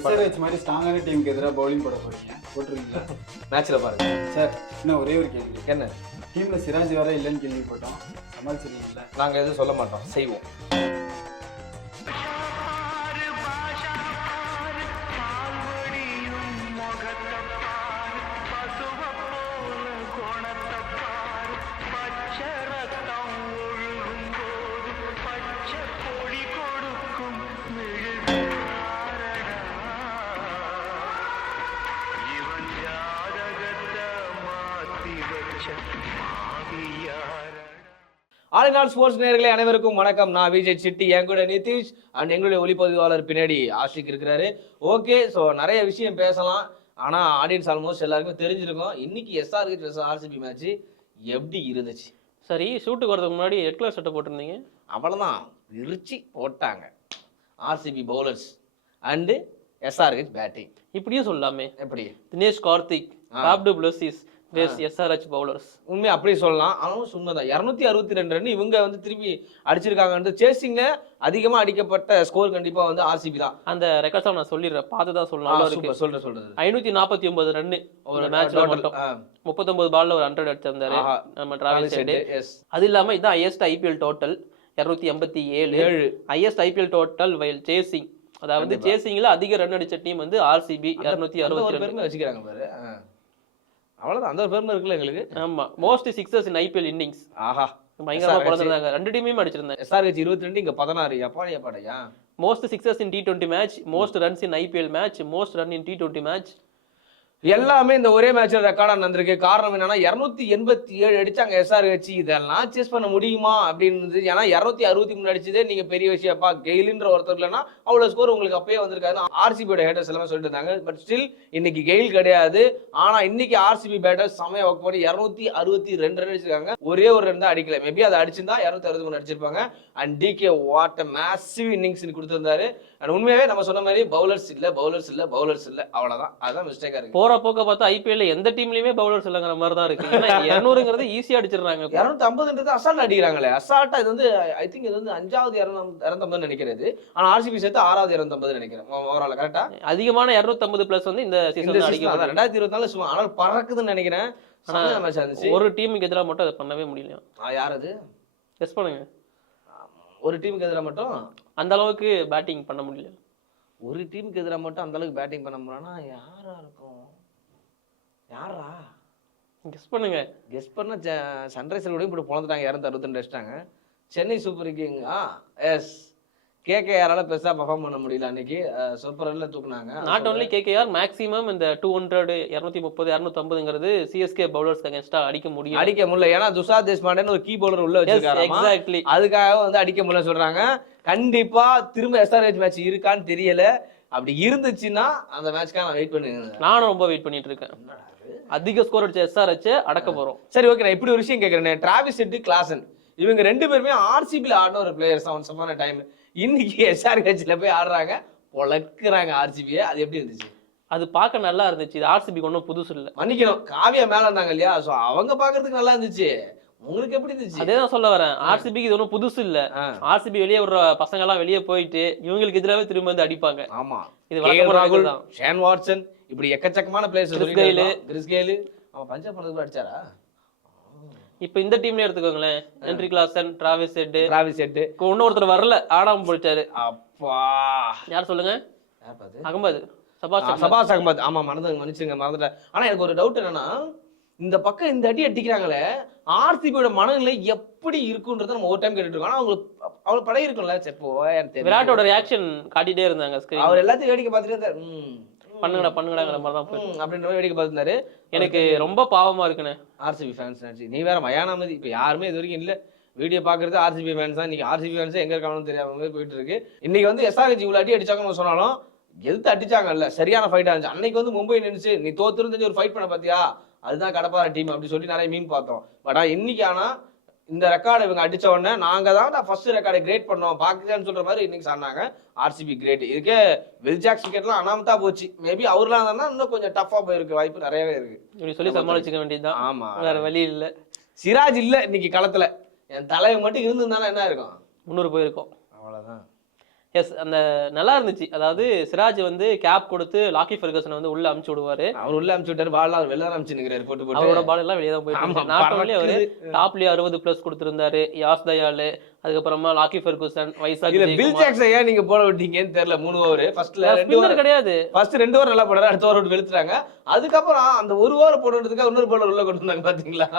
SRH மாதிரி ஸ்ட்ராங்கான டீமுக்கு எதிராக பவுலிங் போட போறீங்க, போட்டுருக்கீங்களா? மேட்ச்ல பாருங்க சார், இன்னும் ஒரே ஒரு கேள்வி. என்ன டீம்ல சிராஜ் வர இல்லைன்னு கேள்விப்பட்டோம், சமாளிச்சிருக்கீங்களா? நாங்க எதுவும் சொல்ல மாட்டோம், செய்வோம். ஆலிநாள் ஸ்போர்ட்ஸ் நேயர்களே அனைவருக்கும் வணக்கம். நான் விஜய் சிட்டி, என் கூட நிதிஷ் அண்ட் எங்களுடைய ஒளிப்பதிவாளர் பின்னாடி ஆஷிக் இருக்கிறாரு. ஓகே, ஸோ நிறைய விஷயம் பேசலாம். ஆனால் ஆடியன்ஸ் ஆல்மோஸ்ட் எல்லாருக்குமே தெரிஞ்சிருக்கும் இன்னைக்கு எஸ்ஆர்ஹெச் வெர்சஸ் ஆர்சிபி மேட்ச் எப்படி இருந்துச்சு. சரி, ஷூட்டுக்கு வரதுக்கு முன்னாடி ரெட் கலர் சட்டை போட்டிருந்தீங்க, அவ்வளோதான் விரிச்சு போட்டாங்க. RCB bowlers and SRH batting. இப்படியும் சொல்லலாமே, எப்படி Dinesh Karthik, popped Plessis SRH bowlers. உண்மையாக அப்படி சொல்லலாம். ஆனால் உண்மைதான், 262 ரன் இவங்க வந்து திருப்பி அடிச்சிருக்காங்க. சேசிங்ல அதிகமாக அடிக்கப்பட்ட ஸ்கோர் கண்டிப்பாக வந்து ஆர்சிபி தான். அந்த ரெக்கார்ட்ஸ் நான் சொல்லிடுறேன், பார்த்து தான் சொல்லலாம். சொல்றது 549 ரன் ஒரு மேட்ச்ல மட்டும். 39 பால்ல ஒரு 100 அடிச்சிருந்தாரு நம்ம டிராவல் சைடு. அது இல்லாம இதுதான் highest IPL total 287. Highest IPL total while chasing, அதாவது சேசிங்ல அதிக ரன் அடிச்ச டீம் வந்து ஆர்சிபி 262 வச்சுக்கிறாங்க பாரு. அவ்வளவுதான், அந்த ஒரு பெருமை இருக்குல்ல எங்களுக்கு. ஆமா, most sixers in IPL innings. ஆஹா, பயங்கரமா பிறந்திருந்தாங்க. ரெண்டு டீமையும் அடிச்சிருந்தாங்க. எஸ்ஆர்ஹெச் 22, இங்க 16. எப்பாடையா most sixers in T20 match, most runs in IPL match, most run in T20 match. எல்லாமே இந்த ஒரே மேட்ச்ல ரெக்கார்டா நடந்திருக்கு. காரணம் என்னன்னா 287 அடிச்சாங்க எஸ்ஆர்ஹெச். இதெல்லாம் சேஸ் பண்ண முடியுமா அப்படின்னு. ஏன்னா 263 அடிச்சதே நீங்க பெரிய விஷயப்பா. கெயில்ன்ற ஒருத்தர் இல்லைன்னா அவ்வளவு ஸ்கோர் உங்களுக்கு அப்பயே வந்திருக்காரு. ஆர்சிபியோட ஹேட்டர்ஸ் எல்லாமே சொல்லிட்டு இருந்தாங்க. பட் ஸ்டில் இன்னைக்கு கெயில் கிடையாது. ஆனா இன்னைக்கு ஆர்சிபி பேட்டர்ஸ் செமையா ஒர்க் பண்ணி 262 ரன் அடிச்சிருக்காங்க. ஒரே ஒரு ரன் தான் அடிக்கல. மேபி அதை அடிச்சிருந்தா 263 அடிச்சிருப்பாங்க. And DK what massive innings கொடுத்திருந்தாரு. அண்ட் உண்மையாவே நம்ம சொன்ன மாதிரி பவுலர்ஸ் இல்ல அவ்வளவுதான். அதுதான் மிஸ்டேக்கா இருக்கு. போற போக்க பார்த்தா ஐபிஎல்ல எந்த டீம்லயுமே பவுலர்ஸ் இல்லங்கிற மாதிரி தான் இருக்கு. 200ங்கிறது ஈஸியா அடிச்சிடுறாங்க. 250 அசால்ட் அடிக்கிறாங்களே. அசால்ட்டா இது வந்து ஐ திங்க் இது வந்து 5வது 250 நினைக்கிறது. ஆனா ஆர்சிபி சேர்த்து 6வது 250 நினைக்கிறேன் ஓவரால். கரெக்டா அதிகமான 250 பிளஸ் வந்து இந்த சீசன்ல அடிக்கிறாங்க. 2024 சும்மா ஆனால் பறக்குதுன்னு நினைக்கிறேன். ஒரு டீமுக்கு எதிராக மட்டும் அதை பண்ணவே முடியல. யார் அது? கெஸ் பண்ணுங்க. ஒரு டீமுக்கு எதிராக மட்டும் அந்த அளவுக்கு பேட்டிங் பண்ண முடியல. ஒரு டீமுக்கு எதிராக மட்டும் அந்த அளவுக்கு பேட்டிங் பண்ண முடியலன்னா யாரா இருக்கும்? யாரா? கெஸ் பண்ணுங்க. கெஸ் பண்ண சன்ரைசர் கூட இப்படி பொழந்துட்டாங்க. 262 அடிச்சிட்டாங்க. Chennai super king. எஸ், கேகேஆரால பெருசா பெர்ஃபார்ம் பண்ண முடியல அன்னைக்கு. சூப்பர் ரன்ல தூக்குனாங்க. நாட் ஒன்லி கேகேஆர், மேக்ஸிமம் இந்த 200 230 250ங்கிறது சிஎஸ்கே பவுலர்ஸ் அகைன்ஸ்டா அடிக்க முடியல. ஏன்னா துஷார் தேஷ்பாண்டேன்னு ஒரு கீ பவுலர் உள்ள வச்சிருக்காங்க. எக்ஸாக்ட்லி, அதுக்காக வந்து அடிக்க முடியல சொல்றாங்க. கண்டிப்பா திரும்ப எஸ்ஆர்ஹெச் மேட்ச் இருக்கான்னு தெரியல. அப்படி இருந்துச்சுன்னா அந்த மேட்ச்க்காக நான் வெயிட் பண்ணுங்க. நானும் ரொம்ப வெயிட் பண்ணிட்டு இருக்கேன். அதிக ஸ்கோர் அடிச்ச எஸ்ஆர்ஹெச் அடக்க போறோம். சரி, ஓகே. நான் இப்படி ஒரு விஷயம் கேட்கறேன். டிராவிஸ் ஹெட், கிளாசன் இவங்க 2 பேருமே ஆர்சிபில ஆடின ஒரு பிளேயர்ஸ். அவன் டைம் இன்னைக்கு எஸ்ஆர்ஹெச்ல போய் ஆடுறாங்க, பொழக்குறாங்க ஆர்சிபியை. அது எப்படி இருந்துச்சு? அது பார்க்க நல்லா இருந்துச்சு. இது ஆர்சிபிக்கு ஒன்றும் புதுசு இல்லை. மன்னிக்கணும், காவியா மேல இருந்தாங்க இல்லையா, சோ அவங்க பாக்குறதுக்கு நல்லா இருந்துச்சு. உங்களுக்கு எப்படி இருந்துச்சு? அதே தான் சொல்ல வரேன். ஆர்சிபிக்கு இது ஒன்றும் புதுசு இல்ல. ஆர்சிபி வெளியே ஒரு பசங்க எல்லாம் வெளியே போயிட்டு இவங்களுக்கு எதிராகவே திரும்ப வந்து அடிப்பாங்க. ஆமா, இது ராகுல், ஷேன் வாட்சன், இப்படி எக்கச்சக்கமான பிளேயர்ஸ். கிறிஸ் கெயில் அவன் பஞ்சாப் பண்ணதுக்கு அடிச்சாரா? இப்ப இந்த டீம்ல எடுத்துக்கோங்களேன். Henry Klaasen, Travis head. இன்னொருத்தர் வரல, ஆடாம போயிட்டாரு. அப்பா, யார் சொல்லுங்க? அகமது, சபாஸ் அகமது. ஆமா, மறந்துட்டேன். ஆனா எனக்கு ஒரு டவுட் என்னன்னா, இந்த பக்கம் இந்த அடி அடிக்கிறாங்களே, ஆர்சிபியோட மனநிலை எப்படி இருக்குன்றத நம்ம ஒரு டைம் கேட்டுட்டு இருக்கோம். ஆனா அவங்களுக்கு அவ்வளவு பழகி இருக்கும்ல. சரி, விராட்டோட ரியாக்ஷன் காட்டிட்டே இருந்தாங்க. அவர் எல்லாத்தையும் வேடிக்கை பார்த்துட்டு பண்ணுங்கடாங்கிற மாதிரி தான் அப்படின்ற வேடிக்கை பார்த்துருந்தாரு. எனக்கு ரொம்ப பாவமா இருக்குண்ணே ஆர்சிபி ஃபேன்ஸ். நீ வேற மயானாமதி. இப்ப யாருமே இது வரைக்கும் இல்ல வீடியோ பாக்குறது ஆர்சிபி ஃபேன்ஸ் தான். இன்னைக்கு ஆர்சிபி ஃபேன்ஸ் எங்க இருக்காங்கன்னு தெரியாம மாதிரி போயிட்டு இருக்கு. இன்னைக்கு வந்து எஸ்ஆர்ஹெச் இவ்வளவு அடி அடிச்சாங்கன்னு சொன்னாலும் எதிர்த்து அடிச்சாங்கல்ல, சரியான ஃபைட்டா இருந்துச்சு. அன்னைக்கு வந்து மும்பை நினைச்சு நீ தோத்துருந்து ஒரு ஃபைட் பண்ண பாத்தியா, அதுதான் கடப்பார டீம் அப்படி சொல்லி நிறைய மீன் பார்த்தோம். பட் இன்னைக்கு ஆனா இந்த ரெக்கார்டு இவங்க அடிச்ச உடனே நாங்க தான் ஃபர்ஸ்ட் ரெக்கார்டை கிரேட் பண்ணோம் பாக்கிதான்னு சொல்ற மாதிரி இன்னைக்கு சொன்னாங்க. RCB great. இதுக்கே வில்ஜாக்ஸ் விக்கெட்லாம் அனாமத்தா போச்சு. மேபி அவர்லாம் இருந்தா இன்னும் கொஞ்சம் டஃபா போயிருக்கு, வாய்ப்பு நிறையவே இருக்கு. இப்படி சொல்லி சமாளிச்சுக்க வேண்டியதுதான். ஆமா, வேற வழி இல்ல. சிராஜ் இல்ல இன்னைக்கு களத்துல. என் தலைவன் மட்டும் இருந்திருந்தாலும் என்ன இருக்கும்? 300 போயிருக்கும். அவ்வளவுதான். எஸ் அந்த நல்லா இருந்துச்சு. அதாவது சிராஜ் வந்து கேப் கொடுத்து லாக்கி ஃபெர்கசன் வந்து உள்ள அமுச்சு விடுவாரு. அவர் உள்ள அமுச்சு விட்டாரு, பால் அவர் வெளில அமுச்சுங்கிறாரு போட்டு போட்டு. அவரோட பால் எல்லாம் வெளியே தான் போயிட்டு நாட் ஓன்லி அவரு டாப்லயே 60+ கொடுத்திருந்தாரு. யாஸ் தயால், அதுக்கப்புறமா லாக்கி ஃபெர்குசன், வைசாக், இல்ல பில் ஜாக்சன் ஏன் நீங்க போட விட்டீங்கன்னு தெரியல. 3 ஓவர் ஃபர்ஸ்ட்ல 2 ஓவர் கிடையாது. ஃபர்ஸ்ட் 2 ஓவர் நல்லா போடுறாரு, அடுத்த ஓவர் விட்டு வெளுத்துறாங்க. அதுக்கப்புறம் அந்த 1 ஓவர் போடுறதுக்கு இன்னொரு பாலர் உள்ள கொண்டு வந்தாங்க பாத்தீங்களா?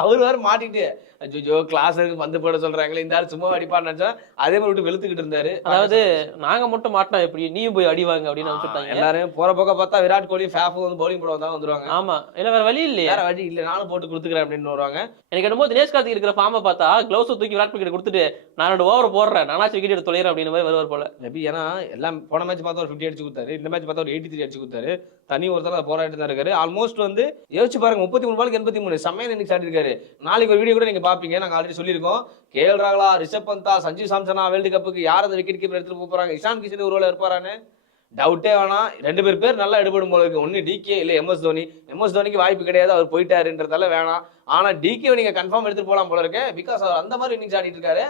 அவர் வேற மாட்டிட்டு அஜோ கிளாஸ் இருக்கு வந்து போட சொல்றாங்களே, இந்த ஆள் சும்மா அடிப்பான்னு நினைச்சா அதே மாதிரி விட்டு வெளுத்துக்கிட்டு இருந்தாரு. அதாவது நாங்க மட்டும் மாட்டோம் எப்படி நீயும் போய் அடிவாங்க அப்படின்னு நினைச்சுட்டாங்க எல்லாரும். போற பக்கம் பார்த்தா விராட் கோலி ஃபேஃப் வந்து பவுலிங் போட வந்தா வந்துருவாங்க. ஆமா, இல்ல வேற வழி இல்லையா? வேற வழி இல்ல, நானும் போட்டு கொடுத்துக்கிறேன் அப்படின்னு வருவாங்க. எனக்கு என்னமோ தினேஷ் கார்த்திக் இருக்கிற ஃபார்மை பார்த்தா கிளவுஸ் தூக்கி விராட் கோலி கொடுத்துட்டு நான் 2 ஓவர் போடுறேன், நானாச்சும் விக்கெட் எடுத்து தொலைறேன் அப்படின்னு மாதிரி வருவார் போல. மேபி ஏன்னா எல்லாம் போன மேட்ச் பார்த்தா ஒரு 50 அடிச்சு கொடுத்தாரு, இந்த மேட்ச் பார்த்தா ஒரு 83 அடிச்சு கொடுத்தாரு. தனி ஒருத்தர் போராட்டம் தான் இருக்காரு. ஆல்மோஸ்ட் வந்து யோசிச்சு பாருங்க, 33 பாலுக்கு 83 செம்மையா இன்னைக்கு ஸ்டார்ட் இருக்காரு. நாளைக்கு ஒரு வீடியோ கூட நீங்க பாப்பீங்க, நாங்க ஆல்ரெடி சொல்லியிருக்கோம். கேஎல் ராகுலா, ரிஷப் பந்தா, சஞ்சு சாம்சனா வேர்ல்டு கப்புக்கு யார் அந்த விக்கெட் கீப்பர் எடுத்துட்டு போறாங்க, இஷான் கிஷன் ஒரு ரோல இருப்பாரான்னு டவுட்டே வேணாம். 2 பேர் நல்லா எடுபடும் போல இருக்கு. ஒன்னு டிகே இல்ல எம்எஸ் தோனி. எம்எஸ் தோனிக்கு வாய்ப்பு கிடையாது, அவர் போயிட்டாருன்றதால வேணாம். ஆனா டிகே நீங்க கன்ஃபார்ம் எடுத்துட்டு போலாம் போல இருக்கு. பிகாஸ் அவர் அந்த மாதிரி இன்னிங்ஸ் ஆடிட்டு இருக்காரு,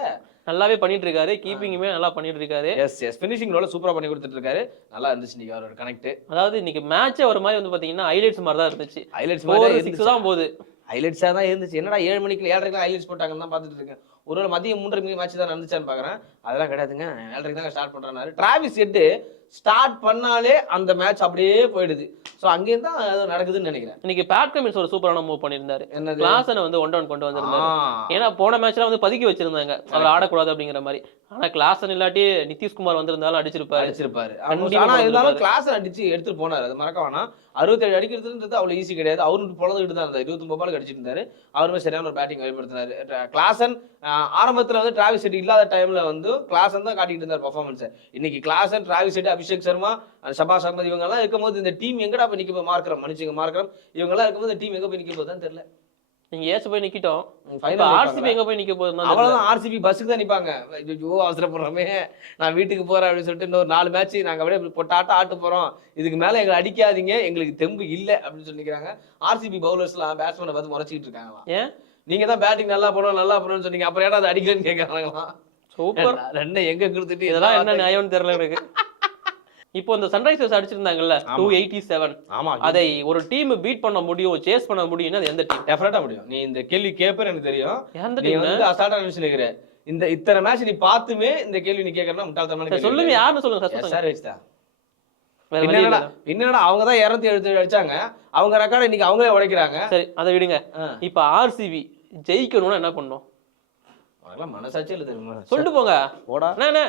நல்லாவே பண்ணிட்டு இருக்காரு. கீப்பிங்குமே நல்லா பண்ணிட்டு இருக்காரு. எஸ் ஃபினிஷிங் ரோல சூப்பரா பண்ணி கொடுத்துட்டு இருக்காரு. நல்லா இருந்துச்சு இன்னைக்கு அவரோட கனெக்ட். அதாவது இன்னைக்கு மேட்ச் ஒரு மாதிரி வந்து பாத்தீங்கன்னா ஹைலைட்ஸ் மாதிரி தான் இருந்துச்சு. ஹைலைட்ஸ் மாதிரி 6 தான் போகுது. ஹைலைட்ஸா தான் இருந்துச்சு. என்னடா 7 மணிக்கு 7:30 ஹைலைட்ஸ் போட்டாங்கன்னு தான் பாத்துட்டு இருக்கேன். ஒருவேளை மதியம் 3:30 மணி மேட்ச் தான் நடந்துச்சான்னு பாக்குறேன். அதெல்லாம் கிடையாதுங்க, 7:30 தான் ஸ்டார்ட் பண்றாரு. டிராவிஸ் ஹெட் ஸ்டார்ட் பண்ணாலே அந்த மேட்ச் அப்படியே போயிடுது. சோ அங்கேயும் தான் நடக்குதுன்னு நினைக்கிறேன். இன்னைக்கு பேட் கமின்ஸ் ஒரு சூப்பரான மூவ் பண்ணியிருந்தாரு. என்னது கிளாசனை வந்து 1 டவுன் கொண்டு வந்திருந்தாரு. ஏன்னா போன மேட்ச்ல வந்து பதுக்கி வச்சிருந்தாங்க அவர் ஆடக்கூடாது அப்படிங்கிற மாதிரி. ஆனா கிளாசன் இல்லாட்டி நிதிஷ்குமார் வந்திருந்தாலும் அடிச்சிருப்பாரு. ஆனா இருந்தாலும் கிளாஸ் அடிச்சு எடுத்துட்டு போனாரு, அது மறக்க வேணாம். 67 அடிக்கிறதுன்றது அவ்வளவு ஈஸி கிடையாது. அவரு பொழந்துகிட்டு தான் இருந்தார். 29 பால் அடிச்சிட்டு இருந்தாரு. அவருமே சரியான ஒரு பேட்டிங் வெளிப்படுத்தினாரு. கிளாசன் ஆரம்பத்துல வந்து டிராவிஸ் ஹெட் இல்லாத டைம்ல வந்து கிளாசன் தான் காட்டிட்டு இருந்தார் பெர்ஃபார்மன்ஸ். இன்னைக்கு Klaasen, Travis Head, Abhishek Sharma, Shahbaz Ahmed இவங்க எல்லாம் இருக்கும்போது இந்த டீம் எங்கடா போய் நிக்க போய் மார்க்கரம் இவங்க எல்லாம் இருக்கும்போது இந்த டீம் எங்க போய் நிக்க போகுதுன்னு தெரியல. நீங்க ஏசு போய் நிக்கிட்டோம், ஆர்சிபி எங்க போய் நிக்க போகுது? அவ்வளவுதான், ஆர்சிபி பஸ்ஸுக்கு தான் நிப்பாங்க. ஐயோ அவசரப்படுறோமே, நான் வீட்டுக்கு போறேன் அப்படின்னு சொல்லிட்டு இன்னொரு 4 மேட்ச் நாங்க அப்படியே பொட்டாட்ட ஆட்டு போறோம், இதுக்கு மேல எங்களை அடிக்காதீங்க, எங்களுக்கு தெம்பு இல்ல அப்படின்னு சொல்லிக்கிறாங்க. ஆர்சிபி பவுலர்ஸ்லாம் பேட்ஸ்மேனை பார்த்து முறைச்சிட்டு இருக்காங்களா? ஏன் நீங்க தான் பேட்டிங் நல்லா போடணும்னு சொன்னீங்க, அப்புறம் ஏன்னா அதை அடிக்கலன்னு கேட்கறாங்களாம். சூப்பர், 2 எங்க கொடுத்துட்டு இதெல்லாம் என்ன நியாயம்னு தெரியல எனக்கு. இப்போ இந்த சன்ரைசர்ஸ் அடிச்சிருந்தாங்கல்ல 287, ஆமா, அதை ஒரு டீம் பீட் பண்ண முடியும், சேஸ் பண்ண முடியும்னா அது எந்த டீம்? டெஃபினட்டா முடியும். நீ இந்த கேள்வி கேப்பர் எனக்கு தெரியும். எந்த நீ டீம் வந்து அசால்ட்டா நினைச்சுக்கிற இந்த இத்தனை மேட்ச் நீ பார்த்துமே இந்த கேள்வி நீ கேட்கறனா முட்டாள்தனமான. சொல்லுங்க, யாருன்னு சொல்லுங்க. சார் வெச்சா என்னடா அவங்க தான் 277 அடிச்சாங்க, அவங்க ரெக்கார்ட் இன்னைக்கு அவங்களே உடைக்கிறாங்க. சரி அதை விடுங்க. இப்ப ஆர்சிபி ஜெயிக்கணும்னா என்ன பண்ணணும்? மனசாட்சியே இல்ல தெரியுமா? சொல்லிட்டு போங்க. போடா. என்ன